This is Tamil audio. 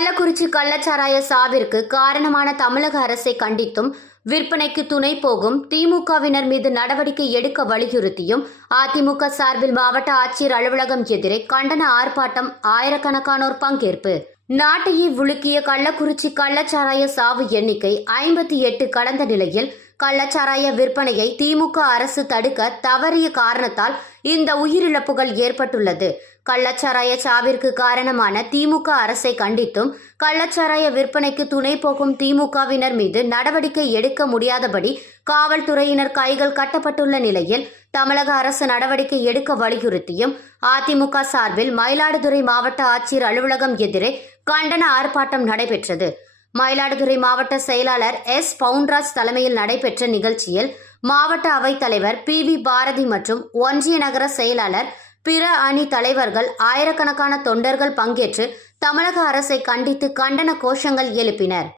கள்ளக்குறிச்சி கள்ளச்சாராய சாவிற்கு காரணமான தமிழக அரசை கண்டித்தும் விற்பனைக்கு துணை போகும் திமுகவினர் மீது நடவடிக்கை எடுக்க வலியுறுத்தியும் அதிமுக சார்பில் மாவட்ட ஆட்சியர் அலுவலகம் எதிரே கண்டன ஆர்ப்பாட்டம் ஆயிரக்கணக்கானோர் பங்கேற்பு. நாட்டையே உலுக்கிய கள்ளக்குறிச்சி கள்ளச்சாராய சாவு எண்ணிக்கை ஐம்பத்தி எட்டு கடந்த நிலையில் கள்ளச்சாராய விற்பனையை திமுக அரசு தடுக்க தவறிய காரணத்தால் இந்த உயிரிழப்புகள் ஏற்பட்டுள்ளது. கள்ளச்சாராய சாவிற்கு காரணமான திமுக அரசை கண்டித்தும் கள்ளச்சாராய விற்பனைக்கு துணை போகும் திமுகவினர் மீது நடவடிக்கை எடுக்க முடியாதபடி காவல்துறையினர் கைகள் கட்டப்பட்டுள்ள நிலையில் தமிழக அரசு நடவடிக்கை எடுக்க வலியுறுத்தியும் அதிமுக சார்பில் மயிலாடுதுறை மாவட்ட ஆட்சியர் அலுவலகம் எதிரே கண்டன ஆர்ப்பாட்டம் நடைபெற்றது. மயிலாடுதுறை மாவட்ட செயலாளர் எஸ். பவுன்ராஜ் தலைமையில் நடைபெற்ற நிகழ்ச்சியில் மாவட்ட அவைத்தலைவர் பி. வி. பாரதி மற்றும் ஒன்றிய நகர செயலாளர் பிற அணி தலைவர்கள் ஆயிரக்கணக்கான தொண்டர்கள் பங்கேற்று தமிழக அரசை கண்டித்து கண்டன கோஷங்கள் எழுப்பினர்.